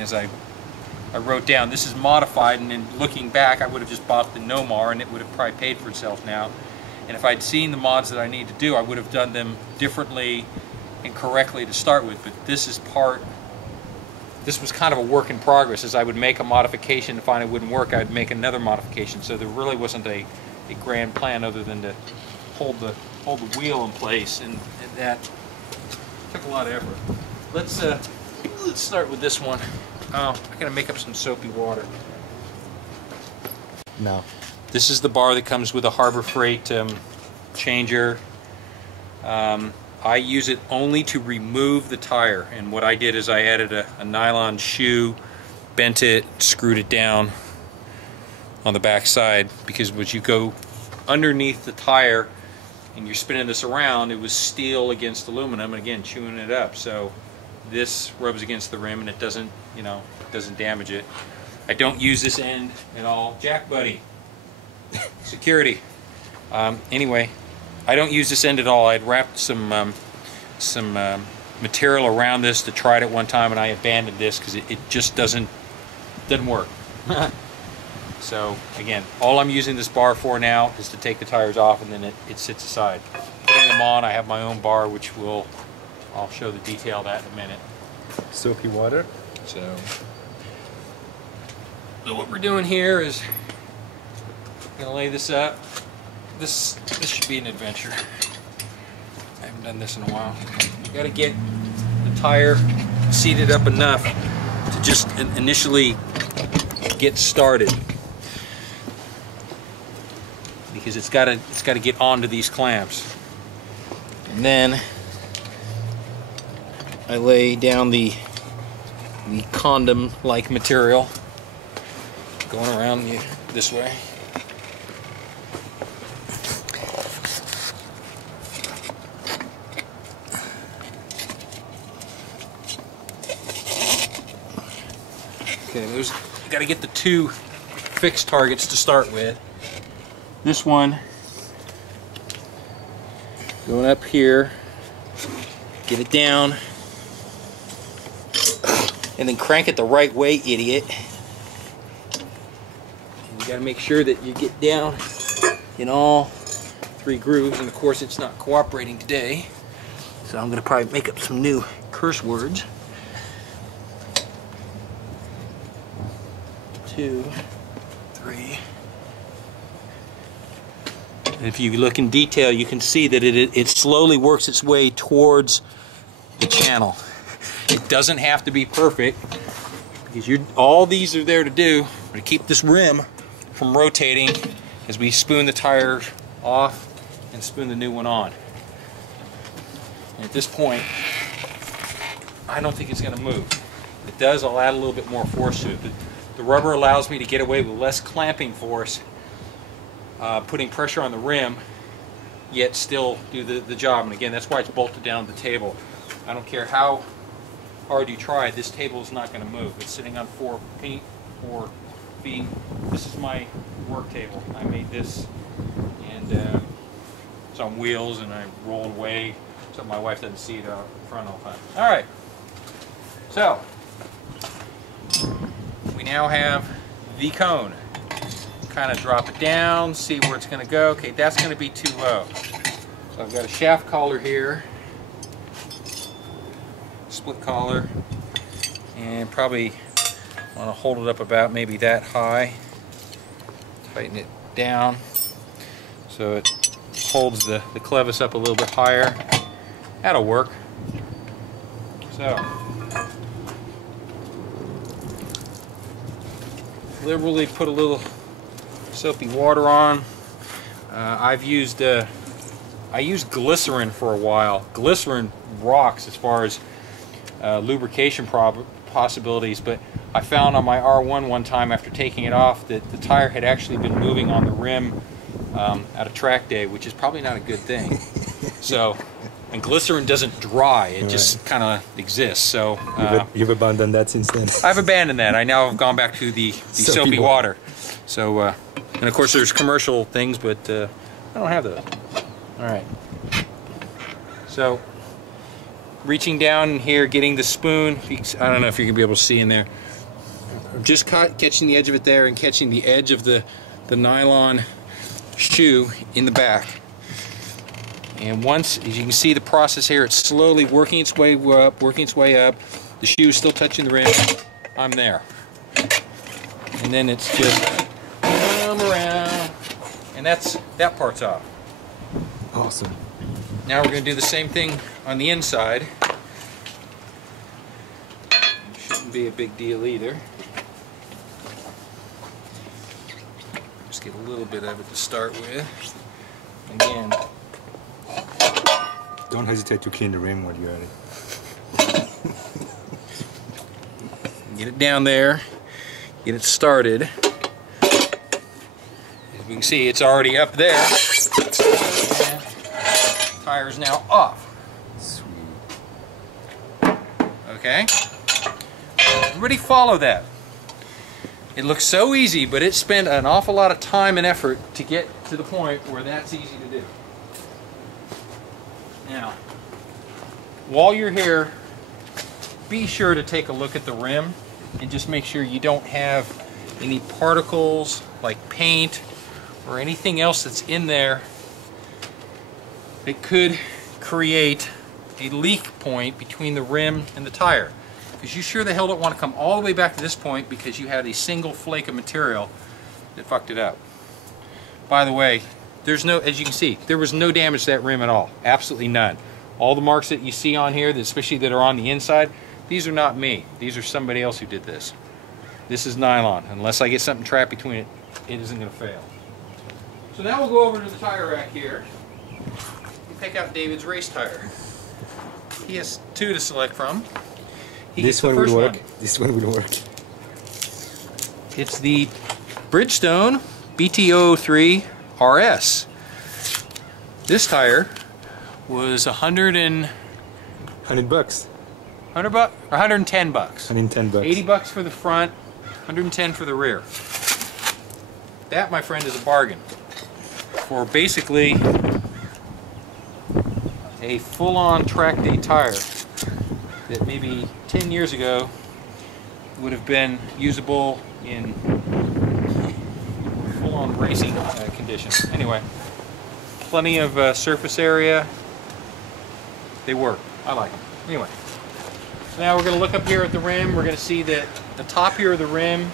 as I wrote down, this is modified, and then looking back I would have just bought the Nomar and it would have probably paid for itself now. And if I'd seen the mods that I need to do, I would have done them differently and correctly to start with. But this was kind of a work in progress. As I would make a modification and find it wouldn't work, I'd make another modification. So there really wasn't a grand plan other than to hold the wheel in place, and that took a lot of effort. Let's start with this one. I gotta make up some soapy water. No. This is the bar that comes with a Harbor Freight changer. I use it only to remove the tire, and what I did is I added a nylon shoe, bent it, screwed it down on the back side, because as you go underneath the tire and you're spinning this around, it was steel against aluminum, and again chewing it up, so this rubs against the rim and it doesn't, you know, doesn't damage it. I don't use this end at all. Jack buddy, security. Anyway, I don't use this end at all. I'd wrapped some material around this to try it at one time, and I abandoned this because it just doesn't work. So again, all I'm using this bar for now is to take the tires off, and then it sits aside. Putting them on, I have my own bar, which I'll show the detail of that in a minute. Soapy water. So what we're doing here is gonna lay this up. This should be an adventure. I haven't done this in a while. You gotta get the tire seated up enough to just initially get started, because it's gotta get onto these clamps. And then I lay down the condom-like material going around this way. Okay, you got to get the two fixed targets to start with. This one going up here, get it down, and then crank it the right way, idiot. And you got to make sure that you get down in all three grooves, and of course it's not cooperating today, so I'm going to probably make up some new curse words. 2, 3. And if you look in detail, you can see that it slowly works its way towards the channel. It doesn't have to be perfect, because all these are there to do to keep this rim from rotating as we spoon the tire off and spoon the new one on. And at this point, I don't think it's going to move. If it does, I'll add a little bit more force to it. But the rubber allows me to get away with less clamping force, putting pressure on the rim, yet still do the job. And again, that's why it's bolted down to the table. I don't care how hard you try, this table is not going to move. It's sitting on 4 feet. This is my work table. I made this, and it's on wheels, and I roll it away so my wife doesn't see it out front all the time. All right, so we now have the cone. Kind of drop it down, see where it's going to go. Okay, that's going to be too low. So I've got a shaft collar here, split collar, and probably want to hold it up about maybe that high. Tighten it down so it holds the clevis up a little bit higher. That'll work. So liberally put a little soapy water on. I used glycerin for a while. Glycerin rocks as far as lubrication possibilities, but I found on my R1 one time after taking it off that the tire had actually been moving on the rim at a track day, which is probably not a good thing. So, and glycerin doesn't dry, it just kind of exists. So you've abandoned that since then. I've abandoned that. I now have gone back to the soapy water. So, and of course there's commercial things, but I don't have those. All right. So reaching down here, getting the spoon. I don't know if you're gonna be able to see in there. Just catching the edge of it there and catching the edge of the nylon shoe in the back. And once, as you can see the process here, it's slowly working its way up, working its way up. The shoe's still touching the rim. I'm there. And then it's just come around, and that part's off. Awesome. Now we're going to do the same thing on the inside. Shouldn't be a big deal either. Just get a little bit of it to start with. Again, don't hesitate to clean the rim while you're at it. get it down there, get it started. As we can see, it's already up there. And tire's now off. Sweet. Okay? Everybody follow that. It looks so easy, but it spent an awful lot of time and effort to get to the point where that's easy to do. Now, while you're here, be sure to take a look at the rim and just make sure you don't have any particles like paint or anything else that's in there that could create a leak point between the rim and the tire. Because you sure the hell don't want to come all the way back to this point because you had a single flake of material that fucked it up. By the way, there's no, as you can see, there was no damage to that rim at all. Absolutely none. All the marks that you see on here, especially that are on the inside, these are not me. These are somebody else who did this. This is nylon. Unless I get something trapped between it, it isn't going to fail. So now we'll go over to the tire rack here and pick out David's race tire. He has two to select from. This one will work. This one will work. It's the Bridgestone BT03 RS. This tire was $100 bucks. 100 bucks or 110 bucks. 110 bucks. 80 bucks for the front, 110 for the rear. That, my friend, is a bargain for basically a full-on track day tire that maybe 10 years ago would have been usable in full-on racing conditions. Anyway, plenty of surface area. They work. I like them. Anyway, so now we're going to look up here at the rim. We're going to see that the top here of the rim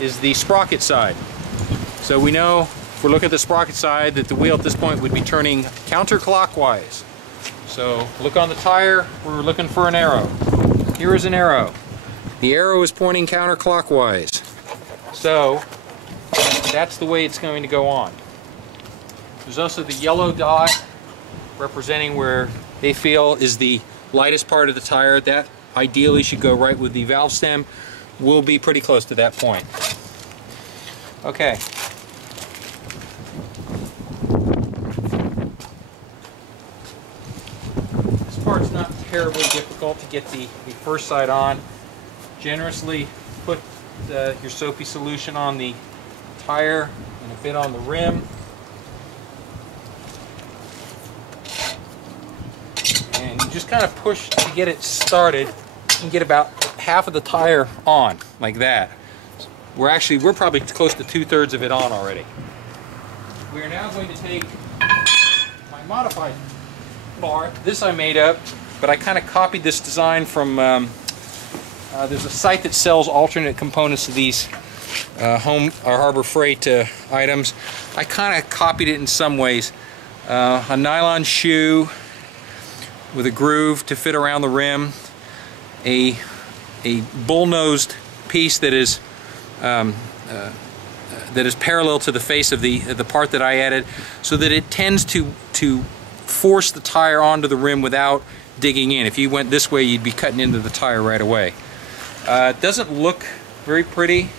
is the sprocket side. So we know, if we're looking at the sprocket side, that the wheel at this point would be turning counterclockwise. So look on the tire, we're looking for an arrow. Here is an arrow. The arrow is pointing counterclockwise. So that's the way it's going to go on. There's also the yellow dot representing where they feel is the lightest part of the tire. That ideally should go right with the valve stem. We'll be pretty close to that point. Okay. This part's not terribly difficult to get the first side on. Generously put your soapy solution on the tire and a bit on the rim. And you just kind of push to get it started and get about half of the tire on, like that. We're probably close to 2/3 of it on already. We are now going to take my modified bar. This I made up, but I kind of copied this design from, there's a site that sells alternate components to these Home or Harbor Freight items. I kind of copied it in some ways. A nylon shoe with a groove to fit around the rim, a bull-nosed piece that is parallel to the face of the part that I added, so that it tends to force the tire onto the rim without digging in. If you went this way, you'd be cutting into the tire right away. It doesn't look very pretty.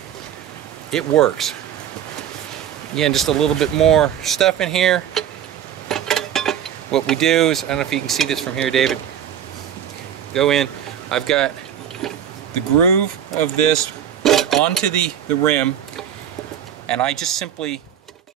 It works. Again, just a little bit more stuff in here. What we do is, I don't know if you can see this from here, David. Go in. I've got the groove of this onto the rim, and I just simply